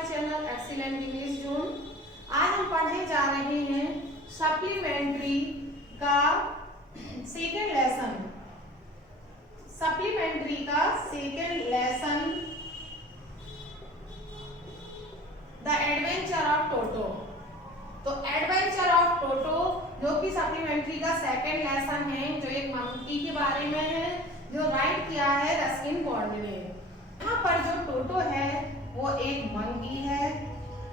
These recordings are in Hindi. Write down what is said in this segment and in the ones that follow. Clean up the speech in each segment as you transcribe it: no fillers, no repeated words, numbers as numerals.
हमारे चैनल एक्सीलेंट इंग्लिश जोन। आज हम पढ़ने जा रहे हैं सप्लीमेंट्री का सेकेंड लेसन। सप्लीमेंट्री का second lesson, the adventure of Toto. तो एडवेंचर ऑफ टोटो जो कि सप्लीमेंट्री का सेकेंड लेसन है, जो एक मंकी के बारे में है, जो राइट किया है रस्किन बॉन्ड ने। यहाँ पर जो टोटो है वो एक मंकी है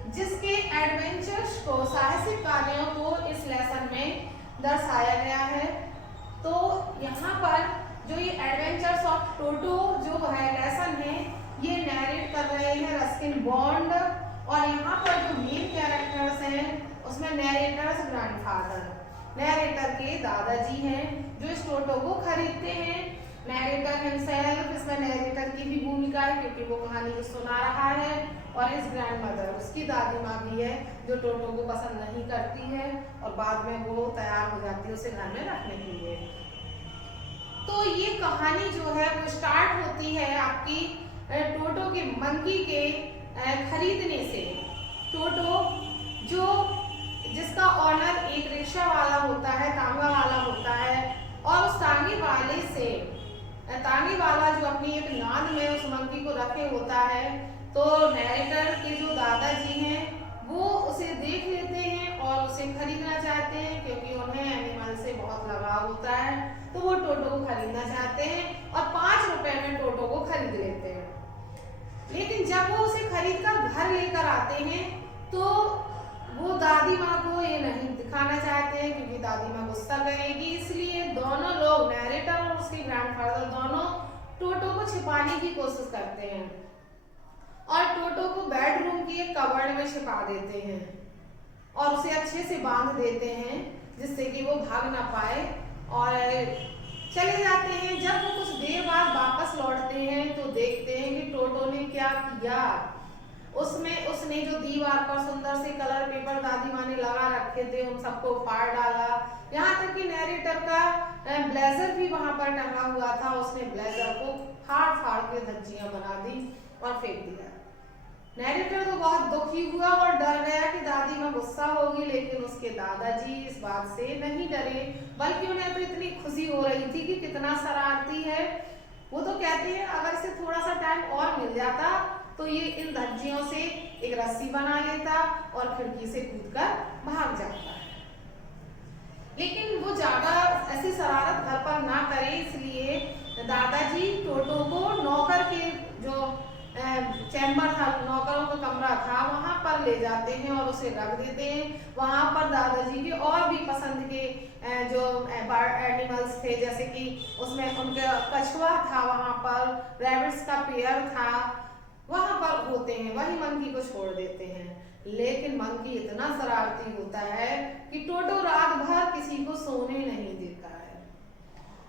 जिसके एडवेंचर्स को, साहसिक कार्यों को इस लेसन में दर्शाया गया है। तो यहाँ पर जो ये एडवेंचर्स ऑफ टोटो जो है लेसन है, ये नैरेट कर रहे हैं रस्किन बॉन्ड। और यहाँ पर जो मेन कैरेक्टर्स हैं उसमें नैरेटर्स ग्रैंडफादर, नैरेटर के दादाजी हैं जो इस टोटो को खरीदते हैं। नैरेटर हिमसेल्फ, इसमें नैरेटर की भी भूमिका है क्योंकि वो कहानी को सुना रहा है। और इस ग्रैंडमदर, उसकी दादी माँ भी है जो टोटो को पसंद नहीं करती है और बाद में वो तैयार हो जाती है उसे घर में रखने के लिए। तो ये कहानी जो है वो स्टार्ट होती है आपकी टोटो के मंकी के खरीदने से। टोटो जो जिसका ऑनर एक रिक्शा वाला होता है, तांगा वाला होता है, और उस तांगे वाले से, तांगे वाला जो अपनी एक नाद में उस मंकी को रखे होता है, तो नैरेटर के जो दादाजी हैं वो उसे देख लेते हैं और उसे खरीदना चाहते हैं क्योंकि उन्हें एनिमल से बहुत लगाव होता है। तो वो टोटो को खरीदना चाहते हैं और 5 रुपए में टोटो को खरीद लेते हैं। लेकिन जब वो उसे खरीद कर घर लेकर आते हैं तो वो दादी माँ को ये नहीं दिखाना चाहते हैं क्योंकि दादी माँ गुस्सा करेगी। इसलिए दोनों लोग, नैरेटर और उसके ग्रैंडफादर, दोनों टोटो को छिपाने की कोशिश करते हैं और टोटो को बेडरूम की एक कबर्ड में छिपा देते हैं और उसे अच्छे से बांध देते हैं जिससे कि वो भाग ना पाए, और चले जाते हैं। जब वो कुछ देर बाद वापस लौटते हैं तो देखते हैं कि टोटो ने क्या किया। उसने जो दीवार पर सुंदर से कलर पेपर दादी माँ ने लगा रखे थे उन सबको फाड़ डाला। यहाँ तक कि नैरेटर का ब्लेजर भी वहां पर टंगा हुआ था, उसने ब्लेजर को फाड़ फाड़ के धज्जियां बना दी और फेंक दिया। नैरेटर तो बहुत दुखी हुआ और डर गया कि दादी माँ गुस्सा होगी, लेकिन उसके दादाजी इस बात से नहीं डरे, बल्कि उन्हें तो इतनी खुशी हो रही थी कि कितना शरारती है। वो तो कहते हैं अगर इसे थोड़ा सा टाइम और मिल जाता तो ये इन धज्जियों से एक रस्सी बना लेता और खिड़की से कूदकर भाग जाता। लेकिन वो ज्यादा ऐसी शरारत घर पर ना करे, इसलिए दादाजी टोटो को नौकर के जो चैम्बर था, नौकरों का कमरा था, वहां पर ले जाते हैं और उसे रख देते हैं। वहां पर दादाजी के और भी पसंद के जो एनिमल्स थे, जैसे कि उसमें उनका कछुआ था, वहां पर रैबिट्स का पेयर था, वहां पर होते हैं, वही मंकी को छोड़ देते हैं। लेकिन मंकी इतना शरारती होता है कि टोटो रात भर किसी को सोने नहीं देता है।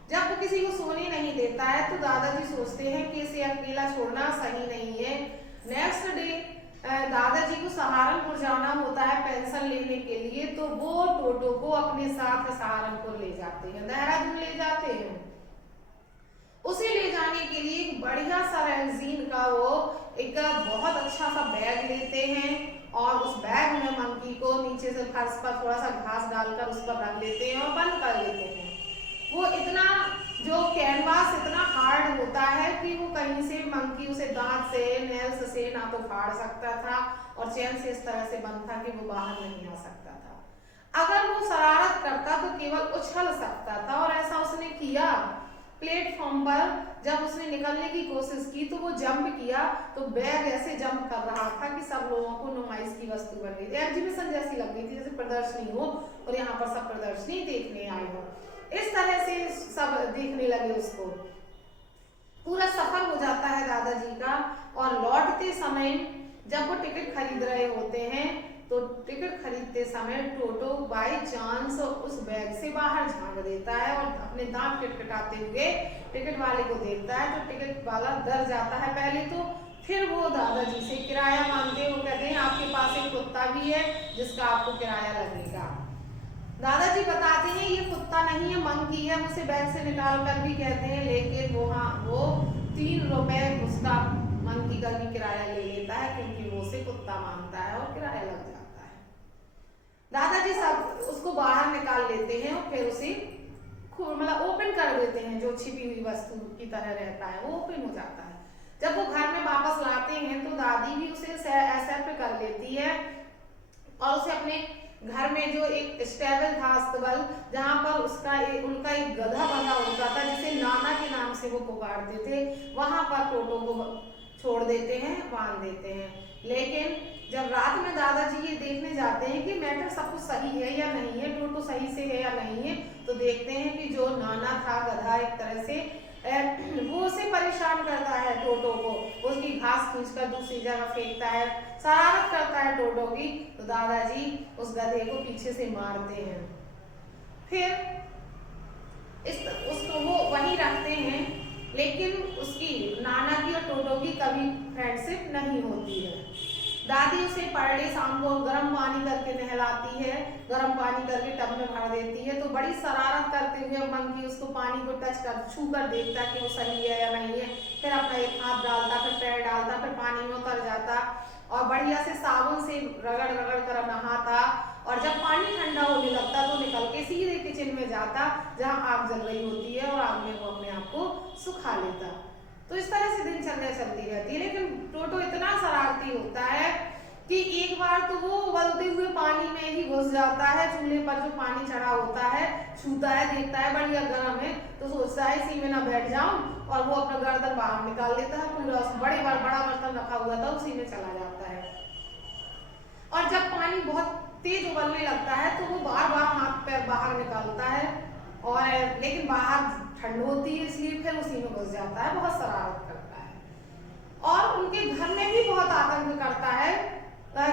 जब वो किसी को सोने नहीं देता है तो दादाजी सोचते हैं कि इसे अकेला छोड़ना सही नहीं है। नेक्स्ट डे दादाजी को सहारनपुर जाना होता है पेंशन लेने के लिए, तो वो टोटो को अपने साथ सहारनपुर ले जाते हैं, देहरादून ले जाते हैं। उसे ले जाने के लिए एक बढ़िया सा रेक्सीन का वो एक बहुत अच्छा सा बैग लेते हैं और उस बैग में मंकी को नीचे से फर्श पर थोड़ा सा घास डालकर उस पर रख लेते हैं और बंद कर लेते हैं। वो इतना, जो कैनवास इतना हार्ड होता है कि वो कहीं से मंकी उसे दांत से, नेल्स से ना तो फाड़ सकता था और चैन से इस तरह से बंद था कि वो बाहर नहीं आ सकता था। अगर वो शरारत करता तो केवल उछल सकता था, और ऐसा उसने किया। प्लेटफॉर्म पर जब उसने निकलने की कोशिश की तो वो जंप किया तो बैग ऐसे जंप कर रहा था कि सब लोगों को नुमाइश की वस्तु बन गई थी, एग्जीबिशन जैसी लग गई थी, जैसे प्रदर्शनी हो और यहाँ पर सब प्रदर्शनी देखने आए हो। इस तरह से सब देखने लगे उसको। पूरा सफर हो जाता है दादाजी का, और लौटते समय जब वो टिकट खरीद रहे होते हैं तो टिकट खरीदते समय टोटो बाय चांस उस बैग से बाहर झांक देता है और अपने दांत खटखटाते हुए टिकट वाले को देखता है। तो टिकट वाला डर जाता है पहले तो, फिर वो दादाजी से किराया मांगते हैं। वो कहते हैं आपके पास एक कुत्ता भी है जिसका आपको किराया लगेगा। दादाजी बताते हैं ये कुत्ता नहीं है, मंकी है। उसे बैग से निकाल कर भी कहते हैं, लेकिन वो 3 रुपए उसका मंकी का भी किराया ले लेता है क्योंकि वो उसे कुत्ता कुत्ता मांगता है और किराया लग जाता है। दादाजी सब उसको बाहर निकाल लेते हैं और फिर उसे मतलब ओपन कर देते हैं, जो छिपी हुई वस्तु की तरह रहता है वो ओपन हो जाता है। जब वो घर में वापस लाते हैं तो दादी भी उसे एक्सेप्ट कर लेती है और उसे अपने घर में जो एक स्टेबल था, अस्तबल, जहाँ पर उनका एक गधा बंधा होता था जिसे नाना के नाम से वो पुकारते थे, वहां पर टोटो को छोड़ देते हैं, बांध देते हैं। लेकिन जब रात में दादाजी ये देखने जाते हैं कि मैटर सब कुछ सही है या नहीं है, टोटो सही से है या नहीं है, तो देखते हैं कि जो नाना था गधा एक तरह से वो उसे परेशान करता है टोटो को, उसकी घास खींचकर दूसरी जगह फेंकता है, शरारत करता है टोटो की। तो दादाजी उस गधे को पीछे से मारते हैं, फिर उसको वो वहीं रखते हैं। लेकिन उसकी नाना की और टोटो की कभी फ्रेंडशिप नहीं होती है। दादी उसे पर डे शाम को गर्म पानी करके नहलाती है, गर्म पानी करके टब में भर देती है। तो बड़ी शरारत करते हुए मंकी उसको पानी को टच कर छू कर देखता कि वो सही है या नहीं है, फिर अपना एक हाथ डालता, फिर पैर डालता, फिर पानी में उतर जाता और बढ़िया से साबुन से रगड़ रगड़ कर नहाता। और जब पानी ठंडा होने लगता तो निकल के सीधे किचन में जाता जहाँ आग जल रही होती है और आग में वो अपने आप को सुखा लेता। तो इस तरह से दिनचर्या चलती रहती है। लेकिन टोटो इतना शरारती होता है कि एक बार तो वो उबलते हुए पानी में ही घुस जाता है, चूल्हे पर जो पानी चढ़ा होता है, छूता है, देखता है बढ़िया गर्म है, तो सोचता है इसी में ना बैठ जाऊं, और वो अपना गर्दन बाहर निकाल लेता है, पूरा बड़ा बर्तन रखा हुआ था उसी में चला जाता है। और जब पानी बहुत तेज उबलने लगता है तो वो बार बार हाथ पैर बाहर निकालता है, और लेकिन बाहर ठंड होती है इसलिए फिर उसी में घुस जाता है, बहुत शरारत करता है। और उनके घर में भी बहुत आतंक करता है,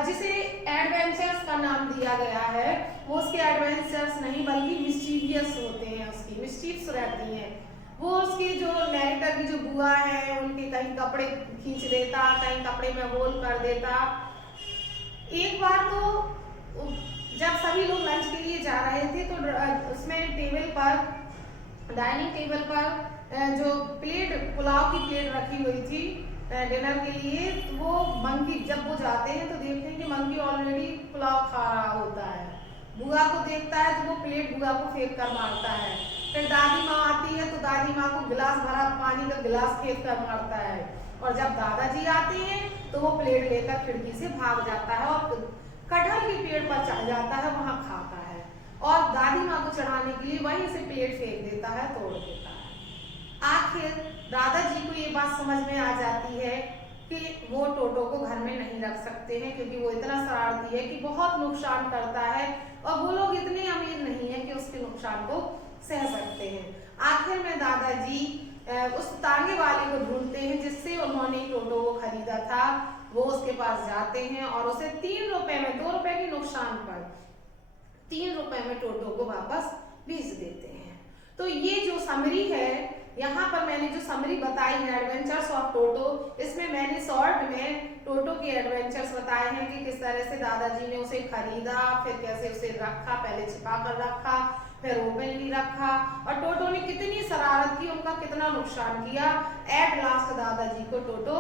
जिसे एडवेंचर्स का नाम दिया गया है। वो उसके एडवेंचर्स नहीं बल्कि मिस्चीवियस होते हैं, उसकी मिस्चीव्स रहती हैं। वो उसके जो नैरेटर की जो बुआ है उनके कहीं कपड़े खींच देता, कहीं कपड़े में होल कर देता। एक बार तो जब सभी लोग लंच के लिए जा रहे थे तो उसमें टेबल पर, डाइनिंग टेबल पर जो प्लेट, पुलाव की प्लेट रखी हुई थी डिनर के लिए, तो वो मंकी जब वो जाते हैं तो देखते हैं कि मंकी ऑलरेडी पुलाव खा रहा होता है। बुआ को देखता है तो वो प्लेट बुआ को फेंक कर मारता है। फिर दादी माँ आती है तो दादी माँ को गिलास भरा पानी का गिलास फेंक कर मारता है। और जब दादाजी आते हैं तो वो प्लेट लेकर खिड़की से भाग जाता है और कटहल के पेड़ पर चढ़ जाता है, वहां खाता है और दादी माँ को चढ़ाने के लिए वहीं से प्लेट फेंक देता है, तोड़ देता है। आखिर दादाजी को ये बात समझ में आ जाती है कि वो टोटो को घर में नहीं रख सकते हैं, क्योंकि वो इतना शरारती है कि बहुत नुकसान करता है और वो लोग इतने अमीर नहीं है कि उसके नुकसान को सह सकते हैं। आखिर में दादाजी उस तांगे वाले को ढूंढते हैं जिससे उन्होंने टोटो को खरीदा था। वो उसके पास जाते हैं और उसे 3 रुपए में, 2 रुपए के नुकसान पर 3 रुपए में टोटो को वापस बेच देते हैं। तो ये जो समरी है, यहाँ पर मैंने जो समरी बताई है एडवेंचर्स ऑफ टोटो, इसमें मैंने शॉर्ट में टोटो के एडवेंचर्स बताए हैं कि किस तरह से दादाजी ने उसे खरीदा, फिर कैसे उसे रखा, पहले छिपा कर रखा, फिर ओपनली रखा, और टोटो ने कितनी शरारत की, उनका कितना नुकसान किया। एट लास्ट दादाजी को टोटो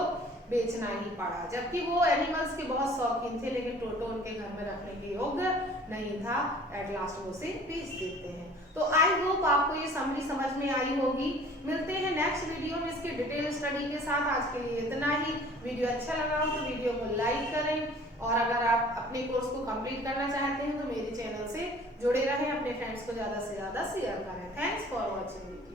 बेचना ही पड़ा, जबकि वो एनिमल्स के बहुत शौकीन थे, लेकिन टोटो उनके घर में रखने के योग्य नहीं था। एट लास्ट वो उसे बेच देते हैं। तो आई होप आपको ये समरी समझ में आई होगी। मिलते हैं नेक्स्ट वीडियो में इसके डिटेल स्टडी के साथ। आज के लिए इतना ही। वीडियो अच्छा लगा हो तो वीडियो को लाइक करें, और अगर आप अपने कोर्स को कंप्लीट करना चाहते हैं तो मेरे चैनल से जुड़े रहें, अपने फ्रेंड्स को ज़्यादा से ज़्यादा शेयर करें। Thanks for watching.